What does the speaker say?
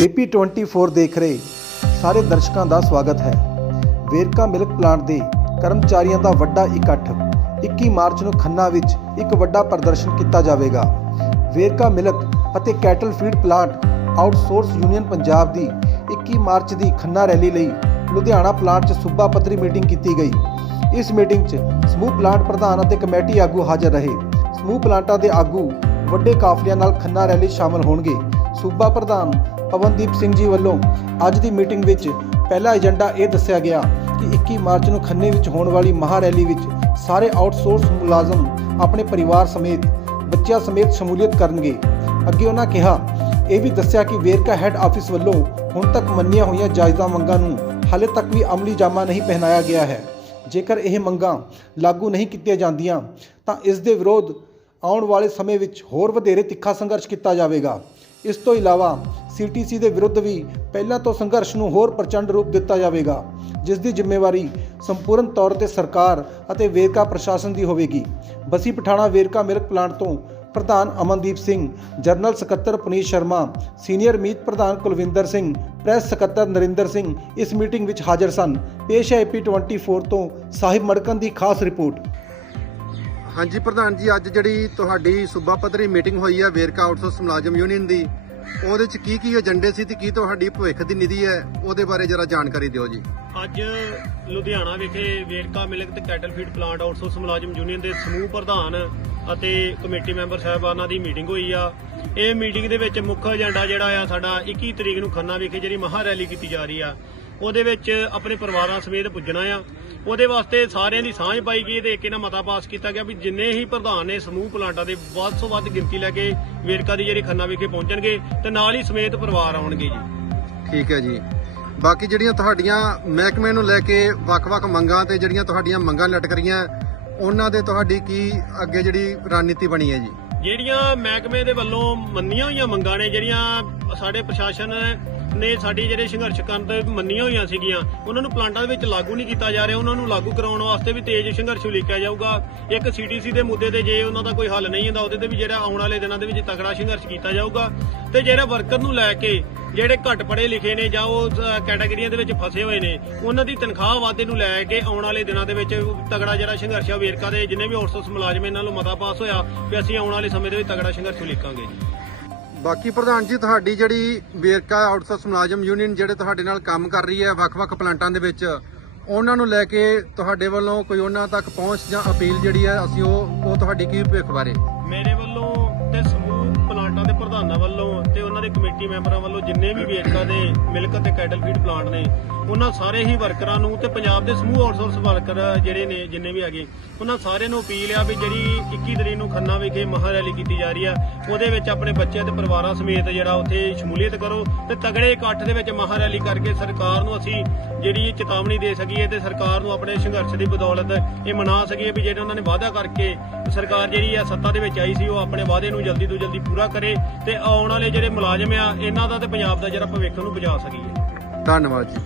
AP 24 ਦੇਖ ਰਹੇ ਸਾਰੇ ਦਰਸ਼ਕਾਂ ਦਾ ਸਵਾਗਤ ਹੈ। ਵੇਰਕਾ ਮਿਲਕ ਪਲਾਂਟ ਦੇ ਕਰਮਚਾਰੀਆਂ ਦਾ ਵੱਡਾ ਇਕੱਠ 21 ਮਾਰਚ ਨੂੰ ਖੰਨਾ ਵਿੱਚ ਇੱਕ ਵੱਡਾ ਪ੍ਰਦਰਸ਼ਨ ਕੀਤਾ ਜਾਵੇਗਾ। ਵੇਰਕਾ ਮਿਲਕ ਅਤੇ cattle feed plant outsource union Punjab ਦੀ 21 ਮਾਰਚ ਦੀ ਖੰਨਾ ਰੈਲੀ ਲਈ ਲੁਧਿਆਣਾ ਪਲਾਂਟ 'ਚ ਸੂਬਾ ਪੱਧਰੀ ਮੀਟਿੰਗ ਕੀਤੀ ਗਈ। ਇਸ ਮੀਟਿੰਗ 'ਚ ਸਮੂਹ ਪਲਾਂਟ ਪ੍ਰਧਾਨ ਅਤੇ ਕਮੇਟੀ ਆਗੂ ਹਾਜ਼ਰ ਰਹੇ। ਸਮੂਹ ਪਲਾਂਟਾਂ ਦੇ ਆਗੂ ਵੱਡੇ ਕਾਫਲਿਆਂ ਨਾਲ ਖੰਨਾ ਰੈਲੀ ਸ਼ਾਮਲ ਹੋਣਗੇ। ਸੂਬਾ ਪ੍ਰਧਾਨ ਪਵਨਦੀਪ ਸਿੰਘ ਜੀ ਵੱਲੋਂ ਅੱਜ ਦੀ ਮੀਟਿੰਗ ਵਿੱਚ ਪਹਿਲਾ ਏਜੰਡਾ ਇਹ ਦੱਸਿਆ ਗਿਆ ਕਿ 21 ਮਾਰਚ ਨੂੰ ਖੰਨੇ ਵਿੱਚ ਹੋਣ ਵਾਲੀ ਮਹਾ ਰੈਲੀ ਵਿੱਚ ਸਾਰੇ ਆਊਟਸੋਰਸ ਮੁਲਾਜ਼ਮ ਆਪਣੇ ਪਰਿਵਾਰ ਸਮੇਤ, ਬੱਚਿਆਂ ਸਮੇਤ ਸ਼ਮੂਲੀਅਤ ਕਰਨਗੇ। ਅੱਗੇ ਉਹਨਾਂ ਕਿਹਾ, ਇਹ ਵੀ ਦੱਸਿਆ ਕਿ ਵੇਰਕਾ ਹੈੱਡ ਆਫਿਸ ਵੱਲੋਂ ਹੁਣ ਤੱਕ ਮੰਨੀਆਂ ਹੋਈਆਂ ਜਾਇਜ਼ਾ ਮੰਗਾਂ ਨੂੰ ਹਾਲੇ ਤੱਕ ਵੀ ਅਮਲੀ ਜਾਮਾ ਨਹੀਂ ਪਹਿਨਾਇਆ ਗਿਆ ਹੈ। ਜੇਕਰ ਇਹ ਮੰਗਾਂ ਲਾਗੂ ਨਹੀਂ ਕੀਤੀਆਂ ਜਾਂਦੀਆਂ, ਤਾਂ ਇਸ ਦੇ ਵਿਰੋਧ ਆਉਣ ਵਾਲੇ ਸਮੇਂ ਵਿੱਚ ਹੋਰ ਵਧੇਰੇ ਤਿੱਖਾ ਸੰਘਰਸ਼ ਕੀਤਾ ਜਾਵੇਗਾ। ਇਸ ਤੋਂ ਇਲਾਵਾ ਸੀਟੀਸੀ ਦੇ ਵਿਰੁੱਧ ਵੀ ਪਹਿਲਾਂ ਤੋਂ ਸੰਘਰਸ਼ ਨੂੰ ਹੋਰ ਪ੍ਰਚੰਡ ਰੂਪ ਦਿੱਤਾ ਜਾਵੇਗਾ, ਜਿਸ ਦੀ ਜ਼ਿੰਮੇਵਾਰੀ ਸੰਪੂਰਨ ਤੌਰ ਤੇ ਸਰਕਾਰ ਅਤੇ ਵੇਰਕਾ ਪ੍ਰਸ਼ਾਸਨ ਦੀ ਹੋਵੇਗੀ। ਬਸੀ ਪਠਾਣਾ ਵੇਰਕਾ ਮਿਲਕ ਪਲਾਂਟ ਤੋਂ ਪ੍ਰਧਾਨ ਅਮਨਦੀਪ ਸਿੰਘ, ਜਨਰਲ ਸਕੱਤਰ ਪੁਨੀਤ ਸ਼ਰਮਾ, ਸੀਨੀਅਰ ਮੀਤ ਪ੍ਰਧਾਨ ਕੁਲਵਿੰਦਰ ਸਿੰਘ, ਪ੍ਰੈਸ ਸਕੱਤਰ ਨਰਿੰਦਰ ਸਿੰਘ ਇਸ ਮੀਟਿੰਗ ਵਿੱਚ ਹਾਜ਼ਰ ਸਨ। ਪੇਸ਼ ਹੈ ਏਪੀ 24 ਤੋਂ ਸਾਹਿਬ ਮੜਕਨ ਦੀ ਖਾਸ ਰਿਪੋਰਟ। ਹਾਂਜੀ ਪ੍ਰਧਾਨ ਜੀ, ਅੱਜ ਜਿਹੜੀ ਤੁਹਾਡੀ ਸੂਬਾ ਪੱਧਰੀ ਮੀਟਿੰਗ ਹੋਈ ਹੈ ਵੇਰਕਾ ਆਊਟਸੋਰਸ ਮੁਲਾਜ਼ਮ ਯੂਨੀਅਨ ਦੀ ਉਹਦੇ ਚ ਕੀ ਕੀ ਏਜੰਡੇ ਸੀ ਤੇ ਕੀ ਤੁਹਾਡੀ ਭਵਿੱਖ ਦੀ ਨੀਤੀ ਹੈ, ਉਹਦੇ ਬਾਰੇ ਜਰਾ ਜਾਣਕਾਰੀ ਦਿਓ ਜੀ। ਅੱਜ ਲੁਧਿਆਣਾ ਵਿਖੇ ਵੇਰਕਾ ਮਿਲਕ ਤੇ ਕੈਟਲ ਫੀਡ ਪਲਾਂਟ ਆਊਟਸੋਰਸ ਮੁਲਾਜ਼ਮ ਯੂਨੀਅਨ ਦੇ ਸਮੂਹ ਪ੍ਰਧਾਨ ਅਤੇ ਕਮੇਟੀ ਮੈਂਬਰ ਸਾਹਿਬਾਨਾਂ ਦੀ ਮੀਟਿੰਗ ਹੋਈ ਆ। ਇਹ ਮੀਟਿੰਗ ਦੇ ਵਿੱਚ ਮੁੱਖ ਏਜੰਡਾ ਜਿਹੜਾ ਆ, ਸਾਡਾ 21 ਤਰੀਕ ਨੂੰ ਖੰਨਾ ਵਿਖੇ ਜਿਹੜੀ ਮਹਾ ਰੈਲੀ ਕੀਤੀ ਜਾ ਰਹੀ ਆ। ਉਹਦੇ ਵਿੱਚ ਆਪਣੇ ਪਰਿਵਾਰਾਂ ਸਮੇਤ ਪੁੱਜਣਾ ਆ। ਉਹਦੇ ਵਾਸਤੇ ਸਾਰਿਆਂ ਦੀ ਸਾਂਝ ਪਾਈ ਗਈ ਤੇ ਇੱਕ ਇਹਨਾਂ ਮਤਾ ਪਾਸ ਕੀਤਾ ਗਿਆ ਵੀ ਜਿੰਨੇ ਹੀ ਪ੍ਰਧਾਨ ਨੇ ਸਮੂਹ ਪਲਾਂਟਾਂ ਦੇ ਵੱਧ ਤੋਂ ਵੱਧ ਗਿਣਤੀ ਲੈ ਕੇ ਵੇਰਕਾ ਦੀ ਜਿਹੜੀ ਖੰਨਾ ਵਿਖੇ ਪਹੁੰਚਣਗੇ ਤੇ ਨਾਲ ਹੀ ਸਮੇਤ ਪਰਿਵਾਰ ਆਉਣਗੇ ਜੀ। ਠੀਕ ਹੈ ਜੀ। ਬਾਕੀ ਜਿਹੜੀਆਂ ਤੁਹਾਡੀਆਂ ਮਹਿਕਮੇ ਨੂੰ ਲੈ ਕੇ ਵੱਖ-ਵੱਖ ਮੰਗਾਂ ਤੇ ਜਿਹੜੀਆਂ ਤੁਹਾਡੀਆਂ ਮੰਗਾਂ ਲਟਕ ਰਹੀਆਂ ਉਹਨਾਂ ਦੇ ਤੁਹਾਡੀ ਕੀ ਅੱਗੇ ਜਿਹੜੀ ਰਣਨੀਤੀ ਬਣੀ ਹੈ ਜੀ? ਜਿਹੜੀਆਂ ਮਹਿਕਮੇ ਦੇ ਵੱਲੋਂ ਮੰਨੀਆਂ ਹੋਈਆਂ ਮੰਗਾਂ ਨੇ ਜਿਹੜੀਆਂ ਸਾਡੇ ਪ੍ਰਸ਼ਾਸਨ ਨੇ ਸਾਡੀ ਜਿਹੜੇ ਸੰਘਰਸ਼ ਕਰਨ ਮੰਨੀਆਂ ਹੋਈਆਂ ਸੀਗੀਆਂ, ਉਹਨਾਂ ਨੂੰ ਪਲਾਂਟਾਂ ਦੇ ਵਿੱਚ ਲਾਗੂ ਨਹੀਂ ਕੀਤਾ ਜਾ ਰਿਹਾ, ਉਹਨਾਂ ਨੂੰ ਲਾਗੂ ਕਰਾਉਣ ਵਾਸਤੇ ਵੀ ਤੇਜ਼ ਸੰਘਰਸ਼ ਉਲੀਕਿਆ ਜਾਊਗਾ। ਇੱਕ ਸੀਟੀਸੀ ਦੇ ਮੁੱਦੇ ਤੇ ਜੇ ਉਹਨਾਂ ਦਾ ਕੋਈ ਹੱਲ ਨਹੀਂ ਹੁੰਦਾ, ਉਹਦੇ ਤੇ ਵੀ ਜਿਹੜਾ ਆਉਣ ਵਾਲੇ ਦਿਨਾਂ ਦੇ ਵਿੱਚ ਤਕੜਾ ਸੰਘਰਸ਼ ਕੀਤਾ ਜਾਊਗਾ। ਤੇ ਜਿਹੜਾ ਵਰਕਰ ਨੂੰ ਲੈ ਕੇ ਜਿਹੜੇ ਘੱਟ ਪੜ੍ਹੇ ਲਿਖੇ ਨੇ ਜਾਂ ਉਹ ਕੈਟਾਗਰੀਆਂ ਦੇ ਵਿੱਚ ਫਸੇ ਹੋਏ ਨੇ, ਉਹਨਾਂ ਦੀ ਤਨਖਾਹ ਵਾਧੇ ਨੂੰ ਲੈ ਕੇ ਆਉਣ ਵਾਲੇ ਦਿਨਾਂ ਦੇ ਵਿੱਚ ਤਗੜਾ ਜਿਹੜਾ ਸੰਘਰਸ਼ ਆ ਵੇਰਕਾ ਦੇ ਜਿੰਨੇ ਵੀ ਆਊਟਸੋਰਸ ਮੁਲਾਜ਼ਮ ਇਹਨਾਂ ਨੂੰ ਮਤਾ ਪਾਸ ਹੋਇਆ, ਵੀ ਅਸੀਂ ਆਉਣ ਵਾਲੇ ਸਮੇਂ ਦੇ ਵਿੱਚ ਤਗੜਾ ਸੰਘਰਸ਼ ਉਲੀਕਾਂਗੇ ਜੀ ਬਾਕੀ ਪ੍ਰਧਾਨ ਜੀ, ਤੁਹਾਡੀ ਜਿਹੜੀ ਵੇਰਕਾ ਆਊਟਸੋਰਸ ਮੁਲਾਜ਼ਮ ਯੂਨੀਅਨ ਜਿਹੜੇ ਤੁਹਾਡੇ ਨਾਲ ਕੰਮ ਕਰ ਰਹੀ ਹੈ ਵੱਖ-ਵੱਖ ਪਲਾਂਟਾਂ ਦੇ ਵਿੱਚ, ਉਹਨਾਂ ਨੂੰ ਲੈ ਕੇ ਤੁਹਾਡੇ ਵੱਲੋਂ ਕੋਈ ਉਹਨਾਂ ਤੱਕ ਪਹੁੰਚ ਜਾਂ ਅਪੀਲ ਜਿਹੜੀ ਹੈ ਅਸੀਂ ਉਹ ਉਹ ਤੁਹਾਡੀ ਕੀ ਭਵਿੱਖ ਬਾਰੇ? ਮੇਰੇ ਵੱਲੋਂ ਤੇ ਸਮੂਹ ਪਲਾਂਟਾਂ ਦੇ ਪ੍ਰਧਾਨਾਂ ਵੱਲੋਂ ਤੇ ਉਹਨਾਂ ਦੇ ਕਮੇਟੀ ਮੈਂਬਰਾਂ ਵੱਲੋਂ ਜਿੰਨੇ ਵੀ ਵੇਰਕਾ ਦੇ ਮਿਲਕ ਅਤੇ ਕੈਟਲ ਫੀਡ ਪਲਾਂਟ ਨੇ, ਉਹਨਾਂ ਸਾਰੇ ਹੀ ਵਰਕਰਾਂ ਨੂੰ ਤੇ ਪੰਜਾਬ ਦੇ ਸਮੂਹ ਆਊਟਸੋਰਸ ਵਰਕਰ ਜਿਹੜੇ ਨੇ, ਜਿੰਨੇ ਵੀ ਹੈਗੇ, ਉਹਨਾਂ ਸਾਰਿਆਂ ਨੂੰ ਅਪੀਲ ਆ ਵੀ ਜਿਹੜੀ 21 ਤਰੀਕ ਨੂੰ ਖੰਨਾ ਵਿਖੇ ਮਹਾ ਰੈਲੀ ਕੀਤੀ ਜਾ ਰਹੀ ਆ, ਉਹਦੇ ਵਿੱਚ ਆਪਣੇ ਬੱਚਿਆਂ ਤੇ ਪਰਿਵਾਰਾਂ ਸਮੇਤ ਜਿਹੜਾ ਉੱਥੇ ਸ਼ਮੂਲੀਅਤ ਕਰੋ ਤੇ ਤਗੜੇ ਇਕੱਠ ਦੇ ਵਿੱਚ ਮਹਾ ਰੈਲੀ ਕਰਕੇ ਸਰਕਾਰ ਨੂੰ ਅਸੀਂ ਜਿਹੜੀ ਚੇਤਾਵਨੀ ਦੇ ਸਕੀਏ ਤੇ ਸਰਕਾਰ ਨੂੰ ਆਪਣੇ ਸੰਘਰਸ਼ ਦੀ ਬਦੌਲਤ ਇਹ ਮਨਾ ਸਕੀਏ ਵੀ ਜਿਹੜੇ ਉਹਨਾਂ ਨੇ ਵਾਅਦਾ ਕਰਕੇ ਸਰਕਾਰ ਜਿਹੜੀ ਆ ਸੱਤਾ ਦੇ ਵਿੱਚ ਆਈ ਸੀ, ਉਹ ਆਪਣੇ ਵਾਅਦੇ ਨੂੰ ਜਲਦੀ ਤੋਂ ਜਲਦੀ ਪੂਰਾ ਕਰੇ ਤੇ ਆਉਣ ਵਾਲੇ ਜਿਹੜੇ ਮੁਲਾਜ਼ਮ ਆ ਇਹਨਾਂ ਦਾ ਤੇ ਪੰਜਾਬ ਦਾ ਜਿਹੜਾ ਭਵਿੱਖ ਨੂੰ ਬਚਾ ਸਕੀਏ। ਧੰਨਵਾਦ ਜੀ।